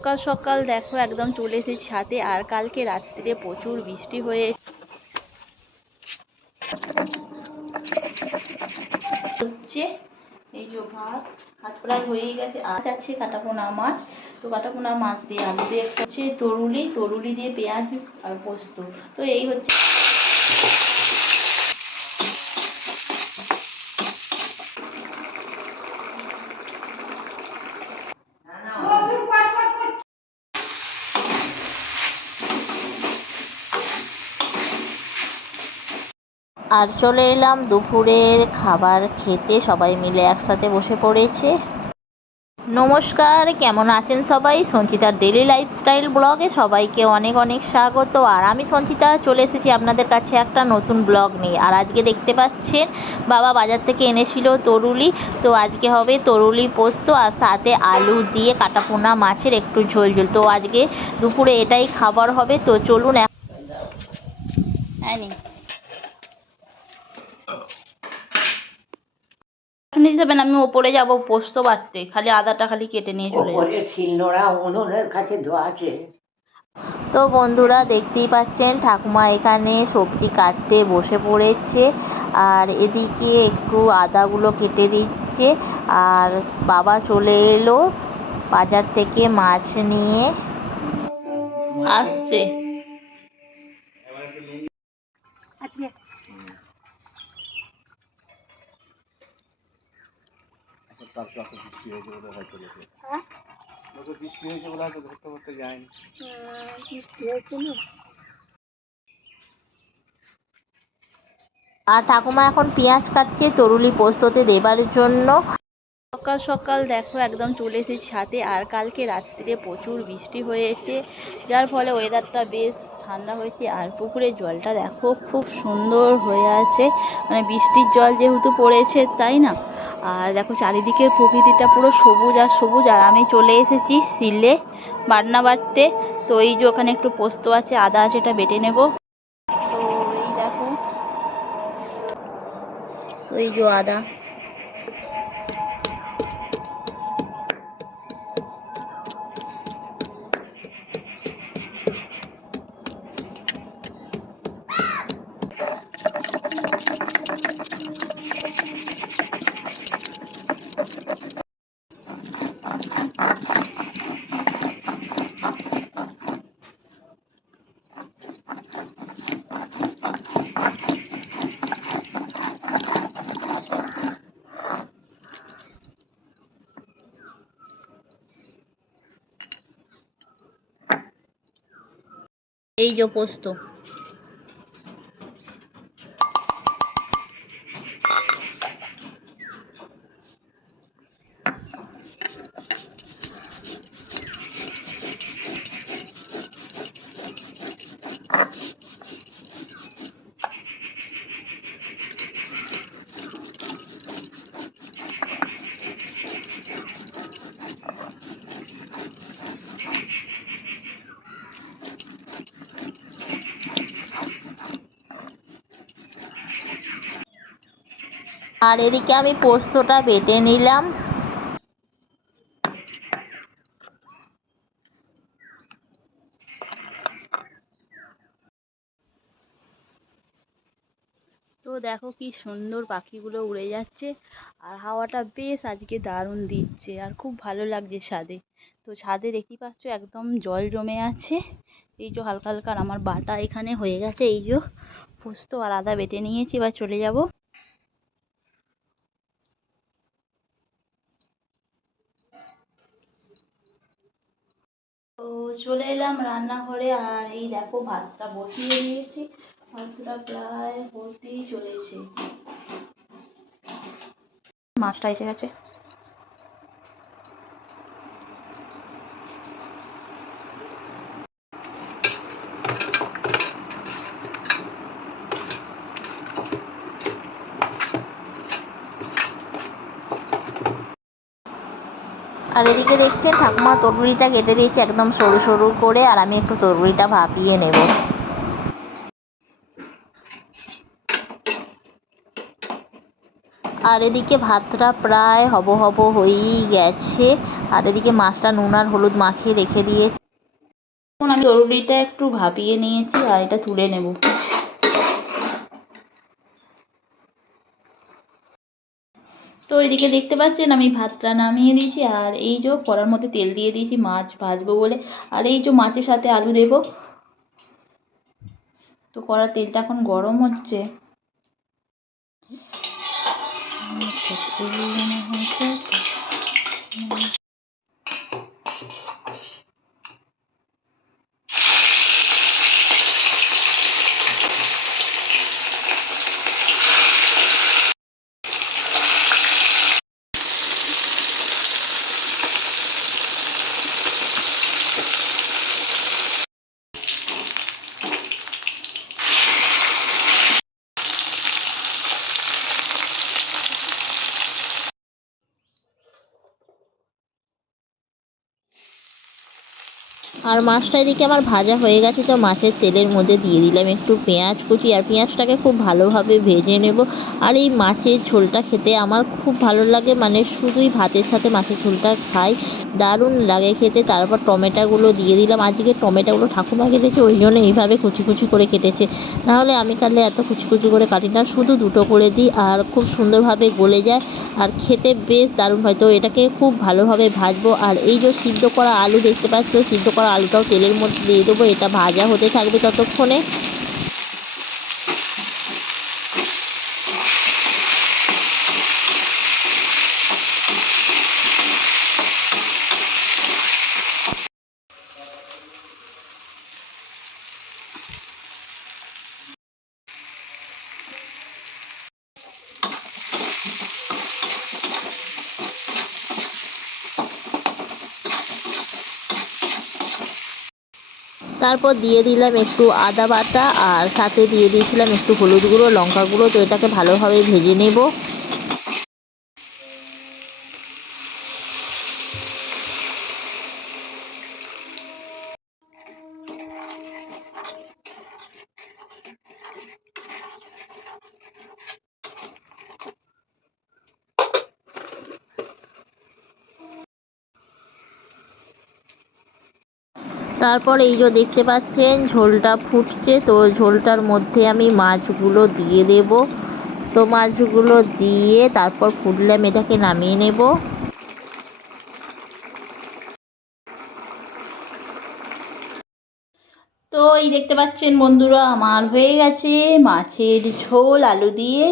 সকাল সকাল দেখো একদম চলে এসেছি ছাদে। আর কালকে রাত্রিরে প্রচুর বৃষ্টি হচ্ছে। এই যে ভাত প্রায় হয়েই গেছে। আজ আছে কাটাপোনা মাছ। তো কাটাপোনা মাছ দিয়ে আলু দিয়ে হচ্ছে তরুলি দিয়ে পেঁয়াজ আর পোস্ত। তো এই হচ্ছে আর চলে এলাম দুপুরের খাবার খেতে। সবাই মিলে একসাথে বসে পড়েছে। নমস্কার, কেমন আছেন সবাই? সঞ্চিতার ডেলি লাইফস্টাইল ব্লগে সবাইকে অনেক অনেক স্বাগত। আর আমি সঞ্চিতা চলে এসেছি আপনাদের কাছে একটা নতুন ব্লগ নিয়ে। আর আজকে দেখতে পাচ্ছেন বাবা বাজার থেকে এনেছিল তরুলি। তো আজকে হবে তরুলি পোস্ত আর সাথে আলু দিয়ে কাটাপোনা মাছের একটু ঝোল ঝোল। তো আজকে দুপুরে এটাই খাবার হবে। তো চলুন যাবেন, আমি ওপরে যাব পোস্ত বাটতে। খালি আদাটা খালি কেটে নিয়ে চলে যাবো। শিলনোড়া উনুনের কাছে ধোয়া আছে। তো বন্ধুরা দেখতেই পাচ্ছেন ঠাকুমা এখানে সবজি কাটতে বসে পড়েছে। আর এদিকে একটু আদাগুলো কেটে দিচ্ছে। আর বাবা চলে এলো বাজার থেকে মাছ নিয়ে আসছে। আর ঠাকুমা এখন পেঁয়াজ কাটছে তরুলি পোস্ততে দেবার জন্য। সকাল সকাল দেখো একদম চলে এসেছি ছাদে। আর কালকে রাত্রিরে প্রচুর বৃষ্টি হয়েছে, যার ফলে ওয়েদারটা বেশ ঠান্ডা হয়েছে। আর পুকুরের জলটা দেখো খুব সুন্দর হয়ে আছে, মানে বৃষ্টির জল যেহেতু পড়েছে তাই না। আর দেখো চারিদিকের প্রকৃতিটা পুরো সবুজ আর সবুজ। আর আমি চলে এসেছি শিলে বাটনা বাটতে। তো এই যে ওখানে একটু পোস্ত আছে, আদা আছে, এটা বেটে নেব। তো এই দেখো, তো এই যে আদা, এই যে পোস্ত। আর এদিকে আমি পোস্তটা বেটে নিলাম। তো দেখো কি সুন্দর পাখিগুলো উড়ে যাচ্ছে। আর হাওয়াটা বেশ আজকে দারুণ দিচ্ছে আর খুব ভালো লাগছে ছাদে। তো ছাদে দেখতেই পাচ্ছ একদম জল জমে আছে। এই যে হালকা হালকা। আর আমার বাটা এখানে হয়ে গেছে। এই যে পোস্ত আর আদা বেটে নিয়েছি, এবার চলে যাব। তো চলে এলাম রান্নাঘরে। আর এই দেখো ভাতটা বসিয়ে দিয়েছি। ভাতটা প্রায় হতেই চলেছে। মাছটা এসে গেছে। আর এদিকে দেখছেন ঠাকুমা তরুলিটা কেটে দিয়েছে একদম সরু সরু করে। আর আমি একটু তরুলিটা ভাপিয়ে নেব। আর এদিকে ভাতটা প্রায় হব হয়েই গেছে। আর এদিকে মাছটা নুন আর হলুদ মাখিয়ে রেখে দিয়েছি। এখন আমি তরুলিটা একটু ভাপিয়ে নিয়েছি আর এটা তুলে নেব। তো এদিকে দেখতে পাচ্ছেন আমি ভাতটা নামিয়ে দিয়েছি আর এই যে কড়ার মধ্যে তেল দিয়ে দিয়েছি মাছ ভাজবো বলে। আর এই যে মাছের সাথে আলু দেব। তো কড়ার তেলটা এখন গরম হচ্ছে। আর মাছটা এদিকে আমার ভাজা হয়ে গেছে, তো মাছের তেলের মধ্যে দিয়ে দিলাম একটু পেঁয়াজ কুচি আর পেঁয়াজটাকে খুব ভালোভাবে ভেজে নেব। আর এই মাছের ঝোলটা খেতে আমার খুব ভালো লাগে, মানে শুধুই ভাতের সাথে মাছের ঝোলটা খাই, দারুণ লাগে খেতে। তারপর টমেটোগুলো দিয়ে দিলাম। আজকে টমেটোগুলো ঠাকুমা কেটেছে, ওই জন্য এইভাবে কুচি কুচি করে কেটেছে, নাহলে আমি কাটলে এত কুচি কুচি করে কাটি না, শুধু দুটো করে দিই আর খুব সুন্দরভাবে গলে যায় আর খেতে বেশ দারুণ হয়। তো এটাকে খুব ভালোভাবে ভাজবো। আর এই যে সিদ্ধ করা আলু দেখতে পাচ্ছ, সিদ্ধ করা আলুটাও তেলের মধ্যে দিয়ে দেবো, এটা ভাজা হতে থাকবে ততক্ষণে। তারপর দিয়ে দিলাম একটু আদা বাটা আর সাথে দিয়ে দিয়েছিলাম একটু হলুদ গুঁড়ো, লঙ্কা গুঁড়ো। তো এটাকে ভালোভাবে ভেজে নেব। তারপর এই যে দেখতে পাচ্ছেন ঝোলটা ফুটছে, তো ঝোলটার মধ্যে আমি মাছগুলো দিয়ে দেব। তো মাছগুলো দিয়ে তারপর ফুটলে আমি এটাকে নামিয়ে নেব। তো এই দেখতে পাচ্ছেন বন্ধুরা, আমার হয়ে গেছে মাছের ঝোল আলু দিয়ে।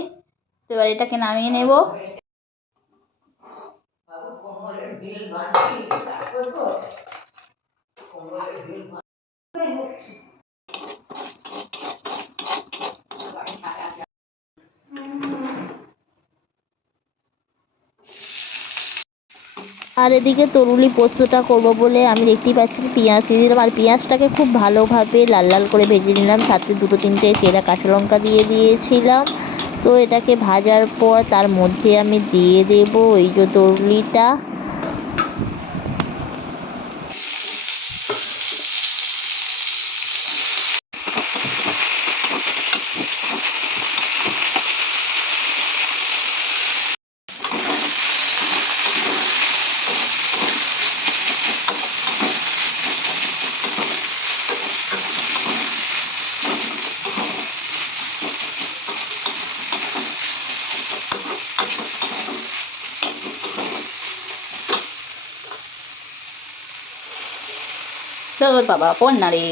তো এবার এটাকে নামিয়ে নেব। আর এদিকে তরুলি পোস্তটা করবো বলে আমি দেখতেই পাচ্ছি পেঁয়াজ দিয়ে দিলাম। আর পেঁয়াজটাকে খুব ভালোভাবে লাল লাল করে ভেজে নিলাম, সাথে দুটো তিনটে চেরা কাঁচা লঙ্কা দিয়ে দিয়েছিলাম। তো এটাকে ভাজার পর তার মধ্যে আমি দিয়ে দেবো এই যে তরুলিটা। তোর বাবা পন্না রে।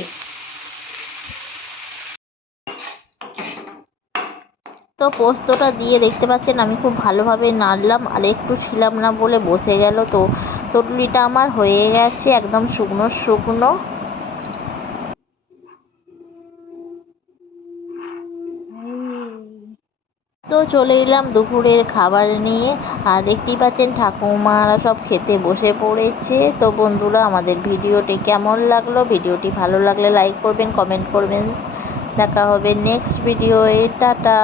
তো পোস্তটা দিয়ে দেখতে পাচ্ছেন আমি খুব ভালোভাবে নাড়লাম, আর একটু ছিলাম না বলে বসে গেল। তো তরুলিটা আমার হয়ে গেছে একদম শুকনো শুকনো। তো চলে এলাম দুপুরের খাবার নিয়ে। আর দেখতেই পাচ্ছেন ঠাকুমারা সব খেতে বসে পড়েছে। তো বন্ধুরা, আমাদের ভিডিওটি কেমন লাগলো? ভিডিওটি ভালো লাগলে লাইক করবেন, কমেন্ট করবেন। দেখা হবে নেক্সট ভিডিওয়ে। টাটা।